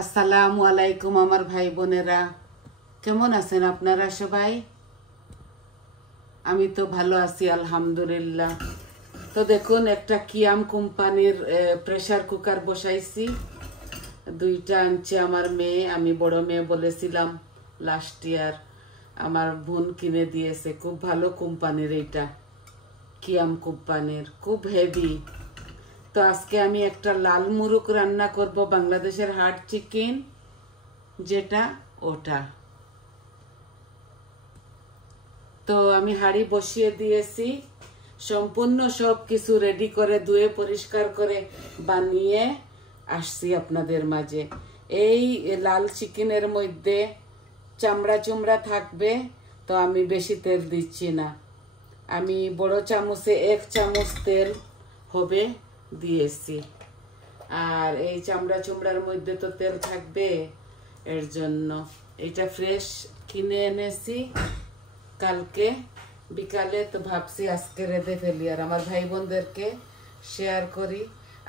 আসসালামু আলাইকুম আমার ভাই বোনেরা, কেমন আছেন আপনারা সবাই? আমি তো ভালো আছি আলহামদুলিল্লাহ। তো দেখুন, একটা কিয়াম কোম্পানির প্রেসার কুকার বসাইছি। দুইটা আনছে আমার মেয়ে। আমি বড় মেয়ে বলেছিলাম লাস্ট ইয়ার, আমার বোন কিনে দিয়েছে। খুব ভালো কোম্পানির, এইটা কিয়াম কোম্পানির, খুব হেভি। তো আজকে আমি একটা লাল মুরগ রান্না করব, বাংলাদেশের হার্ড চিকেন যেটা, ওটা। তো আমি হাঁড়ি বসিয়ে দিয়েছি, সম্পূর্ণ সব কিছু রেডি করে ধুয়ে পরিষ্কার করে বানিয়ে আসছি আপনাদের মাঝে। এই লাল চিকেনের মধ্যে চামড়া চুমড়া থাকবে, তো আমি বেশি তেল দিচ্ছি না। আমি বড় চামচে 1 চামচ তেল হবে দিয়েছি। আর এই চামড়া চুমড়ার মধ্যে তো তেল থাকবে, এর জন্য এটা ফ্রেশ কিনে এনেছি কালকে বিকালে। তো ভাবছি আজকে রেঁধে ফেলি আর আমার ভাই বোনদেরকে শেয়ার করি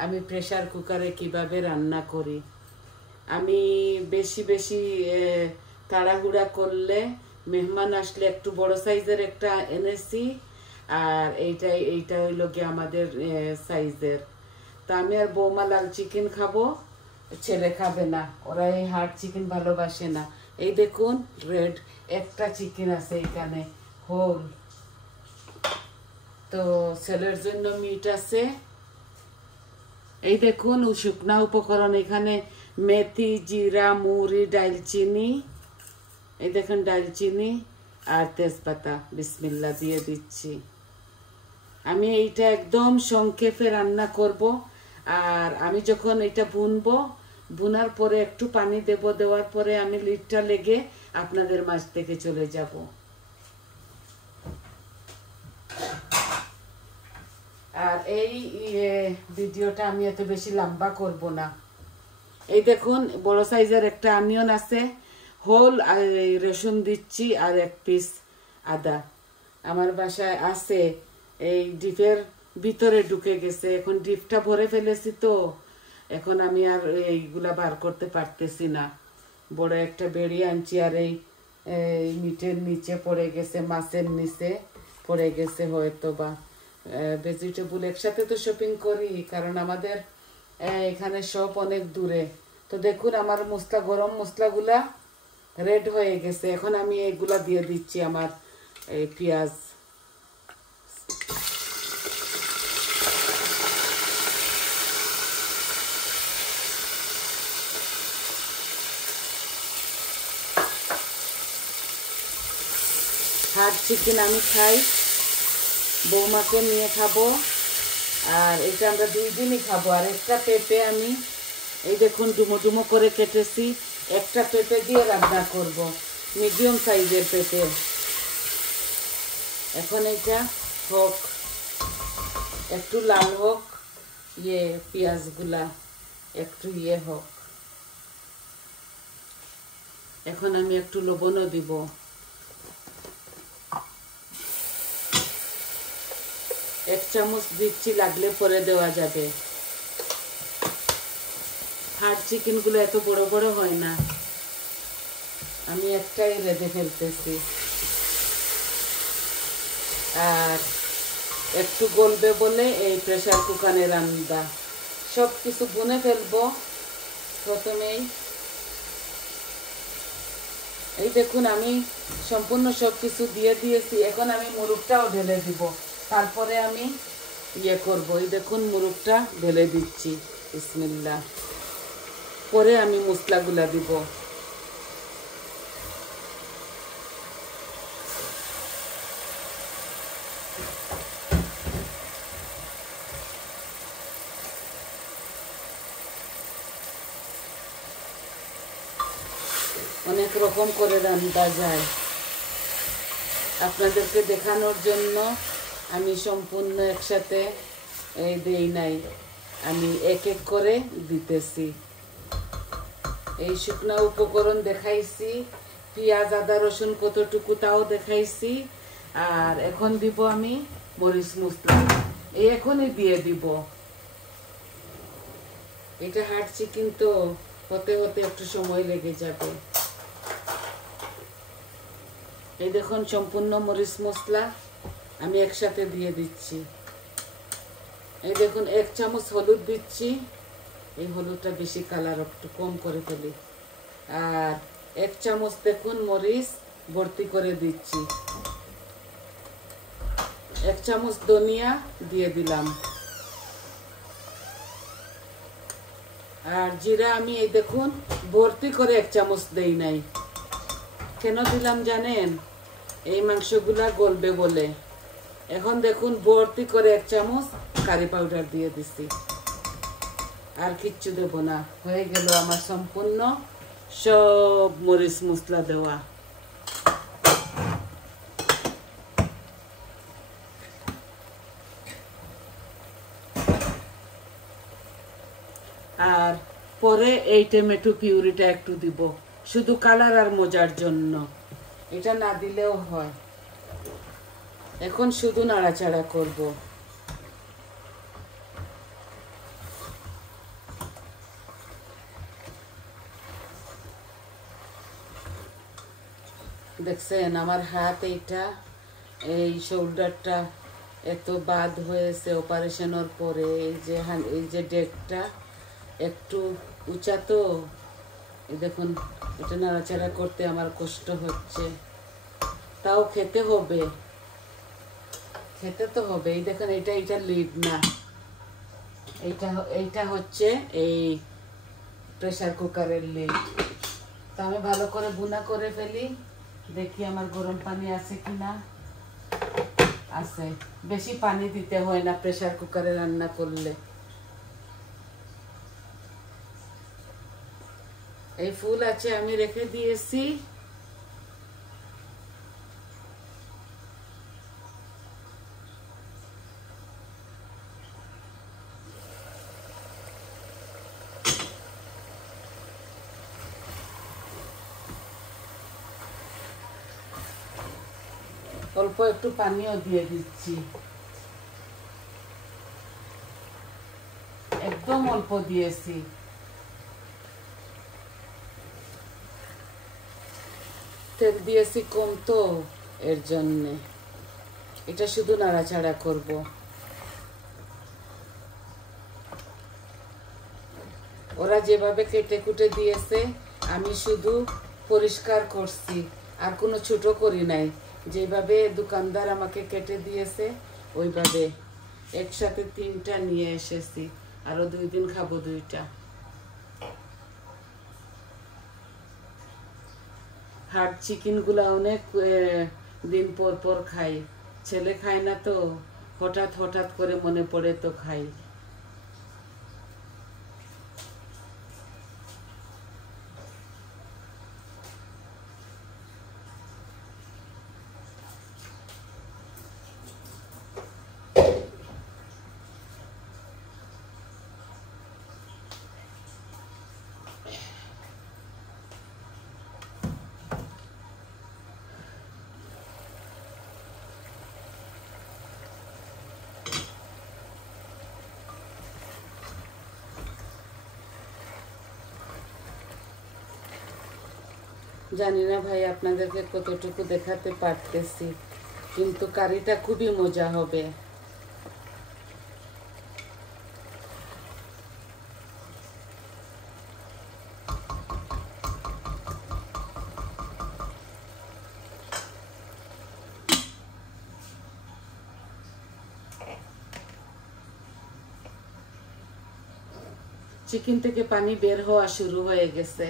আমি প্রেসার কুকারে কিভাবে রান্না করি। আমি বেশি বেশি তাড়াহুড়া করলে, মেহমান আসলে একটু বড় সাইজের একটা এনেছি, আর এইটা হইল গিয়ে আমাদের সাইজের। তা আমি আর বৌমা লাল চিকেন খাবো, ছেলে খাবে না, ওরা এই হার্ড চিকেন ভালোবাসে না। এই দেখুন রেড একটা চিকেন আছে এখানে হোল। তো ছেলের জন্য মিট আছে। এই দেখুন শুকনা উপকরণ, এখানে মেথি, জিরা, মুড়ি, ডালচিনি, এই দেখুন ডালচিনি আর তেজপাতা। বিসমিল্লাহ দিয়ে দিচ্ছি। আমি এইটা একদম সংক্ষেপে রান্না করব। আর আমি যখন এটা বুনবো, বুনার পরে একটু পানি দেব, দেওয়ার পরে আমি লিডটা লেগে আপনাদের মাঝ থেকে চলে যাব। আর এই ভিডিওটা আমি এত বেশি লম্বা করব না। এই দেখুন বড় সাইজের একটা অনিয়ন আছে হোল, আর রসুন দিচ্ছি আর 1 পিস আদা। আমার বাসায় আছে, এই ডিপের ভিতরে ঢুকে গেছে। এখন ডিপটা ভরে ফেলেছি, তো এখন আমি আর এইগুলা বার করতে পারতেছি না। বড় একটা বেড়ি আনছি, আর এই মিটের নিচে পড়ে গেছে, মাছের নিচে পড়ে গেছে হয়তো বা। ভেজিটেবল একসাথে তো শপিং করি, কারণ আমাদের এখানে সব অনেক দূরে। তো দেখুন আমার মশলা, গরম মশলাগুলা রেড হয়ে গেছে। এখন আমি এগুলা দিয়ে দিচ্ছি, আমার এই পেঁয়াজ। হার্ড চিকেন আমি খাই, বৌমাকে নিয়ে খাবো, আর এটা আমরা 2 দিনই খাবো। আর একটা পেঁপে আমি এই দেখুন ডুমো ডুমো করে কেটেছি, একটা পেঁপে দিয়ে রান্না করব, মিডিয়াম সাইজের পেঁপে। এখন এটা হোক, একটু লাল হোক, পেঁয়াজগুলা একটু হোক। এখন আমি একটু লবণও দিব। এক চামচ দিচ্ছি, লাগলে পরে দেওয়া যাবে। হার্ড চিকেনগুলো এত বড় বড় হয় না, আমি একটাই রেঁধে ফেলতেছি। আর একটু গলবে বলে এই প্রেসার কুকারে রান্না, সব কিছু বুনে ফেলবো প্রথমেই। এই দেখুন আমি সম্পূর্ণ সব কিছু দিয়ে দিয়েছি। এখন আমি মুরগটাও ঢেলে দিব, তারপরে আমি করব। এই দেখুন মুরগটা ঢেলে দিচ্ছি, বিসমিল্লাহ। পরে আমি মশলাগুলা দিব। অনেক রকম করে রান্না যায়, আপনাদেরকে দেখানোর জন্য আমি সম্পূর্ণ একসাথে দেই নাই, আমি এক এক করে দিতেছি। এই শুকনা উপকরণ দেখাইছি, পেঁয়াজ, আদা, রসুন কতটুকু তাও দেখাইছি। আর এখন দিব আমি মরিচ মশলা, এখনই দিয়ে দিব। এটা হার্ড চিকেন তো হতে হতে একটু সময় লেগে যাবে। এই দেখুন সম্পূর্ণ মরিচ মশলা আমি একসাথে দিয়ে দিচ্ছি। এই দেখুন 1 চামচ হলুদ দিচ্ছি, এই হলুদটা বেশি কালার একটু কম করে ফেলি। আর 1 চামচ দেখুন মরিচ ভর্তি করে দিচ্ছি। 1 চামচ ধনিয়া দিয়ে দিলাম। আর জিরা আমি এই দেখুন ভর্তি করে 1 চামচ দেই নাই। কেন দিলাম জানেন? এই মাংসগুলা গলবে বলে। এখন দেখুন ভর্তি করে 1 চামচ কারি পাউডার দিয়ে দিছি। আর কিচ্ছু দেব না। হয়ে গেল আমার সম্পূর্ণ সব মরিচ মশলা দেওয়া। আর পরে এই টমেটো পিউরিটা একটু দিব, শুধু কালার আর মজার জন্য। এটা না দিলেও হয়। এখন শুধু নাড়াচাড়া করব। দেখছেন আমার হাত এইটা, এই শোল্ডারটা এত বাদ হয়েছে অপারেশনের পরে। এই যে ডেকটা একটু উঁচা, তো এই দেখুন এটা নাড়াচাড়া করতে আমার কষ্ট হচ্ছে। তাও খেতে হবে, খেতে তো হবে। এই দেখুন এটা লিড না, এইটা হচ্ছে এই প্রেসার কুকারের লিড। তো আমি ভালো করে ভুনা করে ফেলি, দেখি আমার গরম পানি আছে কিনা। আছে, বেশি পানি দিতে হয় না প্রেসার কুকারে রান্না করলে। এই ফুল আছে আমি রেখে দিয়েছি। অল্প একটু পানিও দিয়ে দিচ্ছি, একদম অল্প দিয়েছি। তেল দিয়েছি কম, তো এর জন্যে এটা শুধু নাড়াচাড়া করব। ওরা যেভাবে কেটে কুটে দিয়েছে আমি শুধু পরিষ্কার করছি, আর কোনো ছোট করি নাই। যেভাবে দোকানদার আমাকে কেটে দিয়েছে ওইভাবে একসাথে 3টা নিয়ে এসেছি। আরো 2 দিন খাবো 2টা। হার্ড চিকেন গুলা অনেক দিন পর পর খাই। ছেলে খায় না, তো হঠাৎ হঠাৎ করে মনে পড়ে তো খাই। জানি না ভাই আপনাদেরকে কতটুকু দেখাতে পারতেছি, কিন্তু কারিটা খুবই মজা হবে। চিকেন থেকে পানি বের হওয়া শুরু হয়ে গেছে।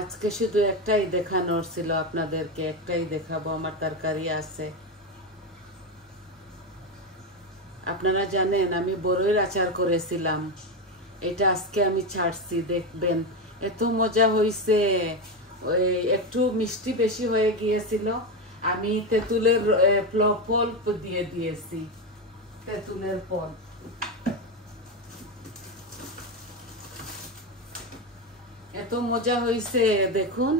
আজকে শুধু একটাই দেখানোর ছিল আপনাদেরকে, একটাই দেখাবো। আমার তরকারি আছে। আপনারা জানেন আমি বড়ইয়ের আচার করেছিলাম, এটা আজকে আমি ছাড়ছি, দেখবেন এত মজা হয়েছে। ওই একটু মিষ্টি বেশি হয়ে গিয়েছিল, আমি তেঁতুলের পল্প দিয়ে দিয়েছি, তেঁতুলের পল্প। এত মজা হয়েছে দেখুন,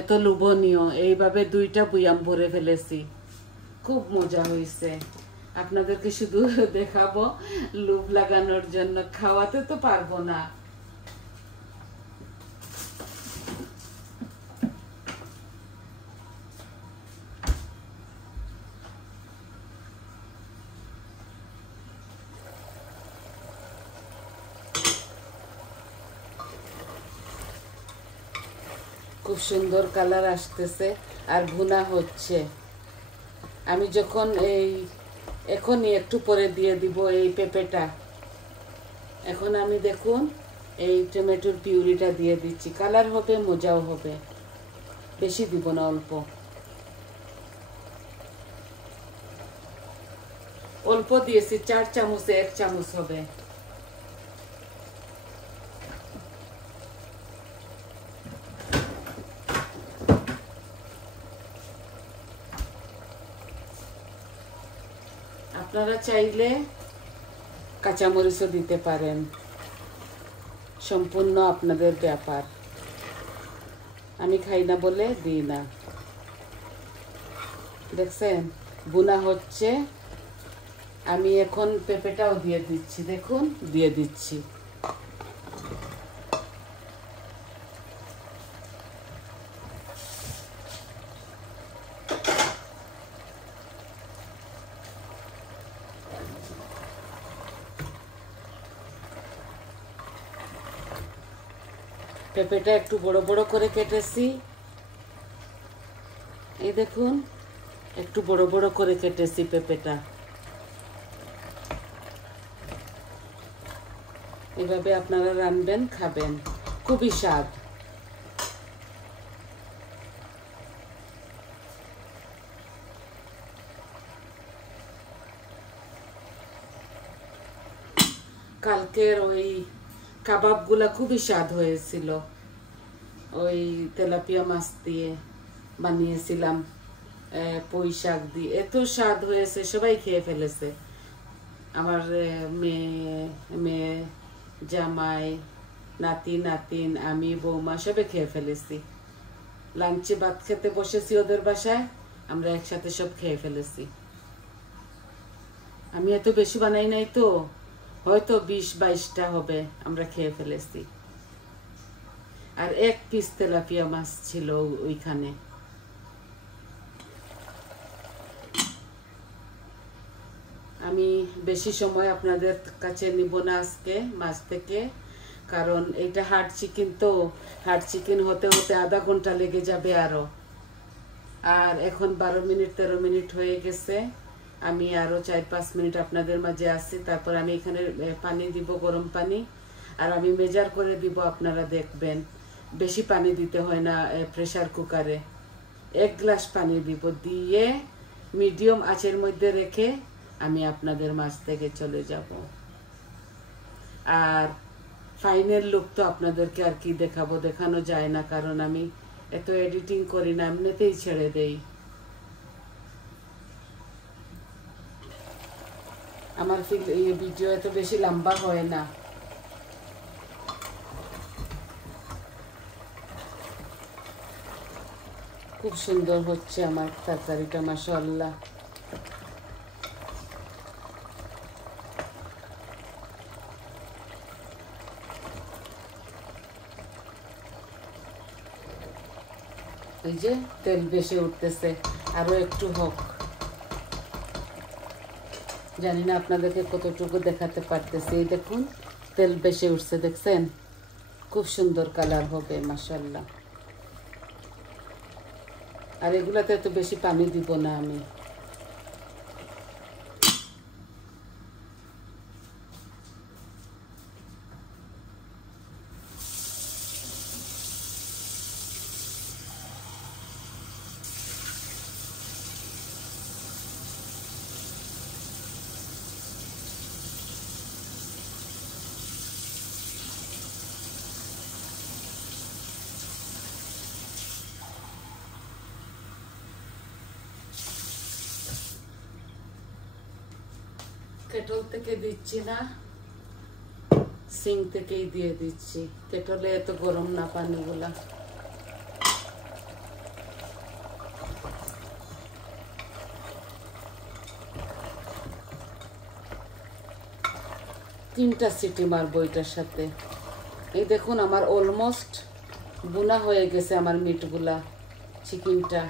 এত লোভনীয়। এইভাবে 2টা বুয়াম ভরে ফেলেছি, খুব মজা হয়েছে। আপনাদেরকে শুধু দেখাবো লোভ লাগানোর জন্য, খাওয়াতে তো পারবো না। খুব সুন্দর কালার আসতেছে আর ভুনা হচ্ছে। আমি যখন এখনই একটু পরে দিয়ে দিব এই পেঁপেটা। এখন আমি দেখুন এই টমেটোর পিউরিটা দিয়ে দিচ্ছি, কালার হবে, মজাও হবে। বেশি দিব না, অল্প অল্প দিয়েছি, 4 চামচে 1 চামচ হবে। আপনারা চাইলে কাঁচামরিচও দিতে পারেন, সম্পূর্ণ আপনাদের ব্যাপার। আমি খাই না বলে দিই না। দেখছেন বুনা হচ্ছে, আমি এখন পেঁপেটাও দিয়ে দিচ্ছি, দেখুন দিয়ে দিচ্ছি। পেঁপেটা একটু বড় বড় করে কেটেছি, এই দেখুন একটু বড় বড় করে কেটেছি পেঁপেটা। এভাবে আপনারা রান্নবেন, খাবেন, খুবই স্বাদ। কালকের ওই কাবাবগুলা খুবই স্বাদ হয়েছিল, ওই তেলাপিয়া মাছ দিয়ে বানিয়েছিলাম, পুঁই শাক দিয়ে, এত স্বাদ হয়েছে, সবাই খেয়ে ফেলেছে। আমার মেয়ে জামাই, নাতি নাতিন, আমি, বৌমা সবে খেয়ে ফেলেছি। লাঞ্চে ভাত খেতে বসেছি ওদের বাসায়, আমরা একসাথে সব খেয়ে ফেলেছি। আমি এত বেশি বানাই নাই তো, হয়তো 20-22টা হবে, আমরা খেয়ে ফেলেছি। আর 1 পিস তেলাপিয়া মাছ ছিল ওইখানে। আমি বেশি সময় আপনাদের কাছে নিব না আজকে মাছ থেকে, কারণ এটা হার্ড চিকেন, তো হার্ড চিকেন হতে হতে আধা ঘন্টা লেগে যাবে আরো। আর এখন 12 মিনিট 13 মিনিট হয়ে গেছে, আমি আরো 4-5 মিনিট আপনাদের মাঝে আসি, তারপর আমি এখানে পানি দিব, গরম পানি, আর আমি মেজার করে দিব, আপনারা দেখবেন। বেশি পানি দিতে হয় না প্রেসার কুকারে, 1 গ্লাস পানি দিব, দিয়ে মিডিয়াম আঁচের মধ্যে রেখে আমি আপনাদের মাছ থেকে চলে যাব। আর ফাইনাল লুক তো আপনাদেরকে আর কি দেখাবো, দেখানো যায় না, কারণ আমি এত এডিটিং করি না, এমনিতেই ছেড়ে দেই। আমার ভিডিও এত বেশি লম্বা হয় না। খুব সুন্দর হচ্ছে আমার তরকারিটা, মাশাআল্লাহ। এই যে তেল বেশি উঠতেছে, আরো একটু হোক। জানি না আপনাদেরকে কতটুকু দেখাতে পারতেছি, এই দেখুন তেল বেশি উঠছে, দেখছেন? খুব সুন্দর কালার হবে, মাশাআল্লাহ। আর এগুলাতে এত বেশি পানি দিব না আমি। কেটল থেকে দিচ্ছি না, সিং থেকেই দিয়ে দিচ্ছি। কেটলে এত গরম না পানিগুলা। 3টা সিটি মারবো এটার সাথে। এই দেখুন আমার অলমোস্ট বুনা হয়ে গেছে আমার মিটগুলা, চিকেনটা।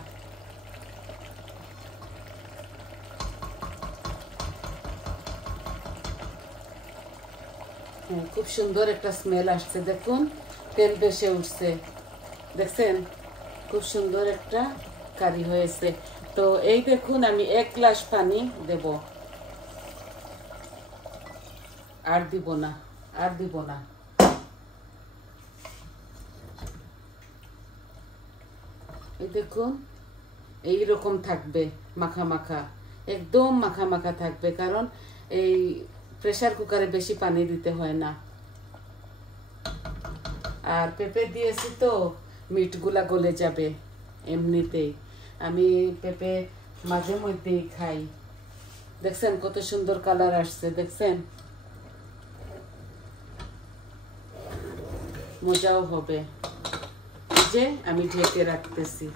খুব সুন্দর একটা স্মেল আসছে, দেখুন তেল বেশে উঠছে, দেখছেন খুব সুন্দর একটা কারি হয়েছে। তো এই দেখুন আমি 1 গ্লাস পানি দেব, আর দিব না, আর দিব না। এই দেখুন এই রকম থাকবে, মাখা মাখা, একদম মাখা মাখা থাকবে, কারণ এই প্রেসার কুকারে বেশি পানি দিতে হয় না। আর পেঁপে দিয়েছি তো মিটগুলা গলে যাবে এমনিতেই। আমি পেঁপে মাঝে মধ্যেই খাই। দেখছেন কত সুন্দর কালার আসছে, দেখছেন মজাও হবে। যে আমি ঢেকে রাখতেছি,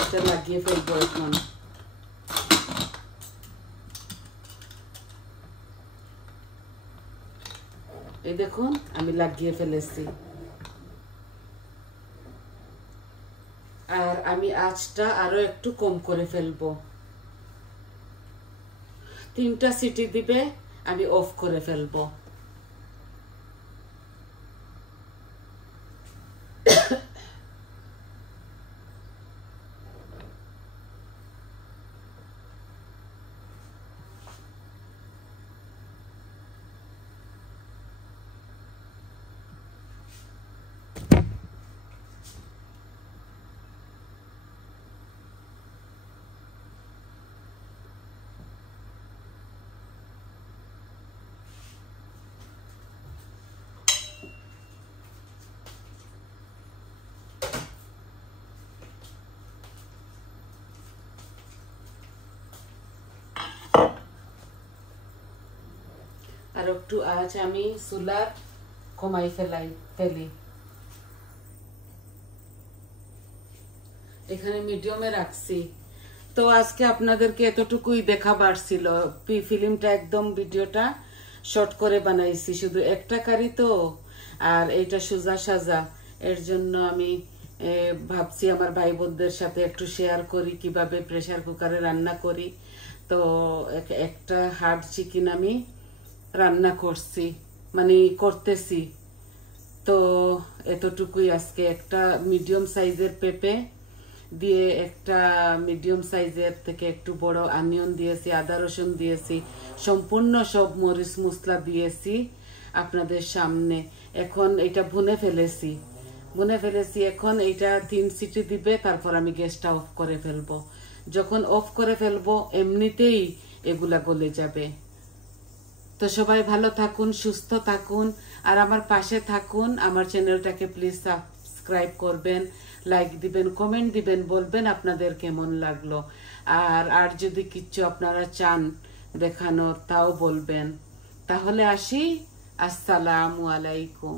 এটা লাগিয়ে ফেলবো এখন। এই দেখুন আমি লাগিয়ে ফেলেছি। আর আমি আঁচটা আরো একটু কম করে ফেলবো। 3টা সিটি দিবে, আমি অফ করে ফেলবো। আর একটু আঁচ আমি চুলার কমাই ফেলি। এখানে মিডিয়ামে রাখছি। তো আজকে আপনাদেরকে এতটুকুই দেখাবার ছিল। ফিল্মটা একদম ভিডিওটা শর্ট করে বানাইছি, শুধু একটা কারি তো, আর এইটা সোজা সাজা, এর জন্য আমি ভাবছি আমার ভাই বোনদের সাথে একটু শেয়ার করি কিভাবে প্রেসার কুকারে রান্না করি। তো একটা হার্ড চিকেন আমি রান্না করতেছি। তো এতটুকুই আজকে। একটা মিডিয়াম সাইজের পেঁপে দিয়ে, একটা মিডিয়াম সাইজের থেকে একটু বড় অনিয়ন দিয়েছি, আদা রসুন দিয়েছি, সম্পূর্ণ সব মরিচ মশলা দিয়েছি আপনাদের সামনে। এখন এটা ভুনে ফেলেছি। এখন এটা 3 সিটি দিবে, তারপর আমি গ্যাসটা অফ করে ফেলবো। যখন অফ করে ফেলবো এমনিতেই এগুলা গলে যাবে। তো সবাই ভালো থাকুন, সুস্থ থাকুন, আর আমার পাশে থাকুন। আমার চ্যানেলটাকে প্লিজ সাবস্ক্রাইব করবেন, লাইক দিবেন, কমেন্ট দিবেন, বলবেন আপনাদের কেমন লাগলো। আর যদি কিছু আপনারা চান দেখানোর তাও বলবেন। তাহলে আসি, আসসালামু আলাইকুম।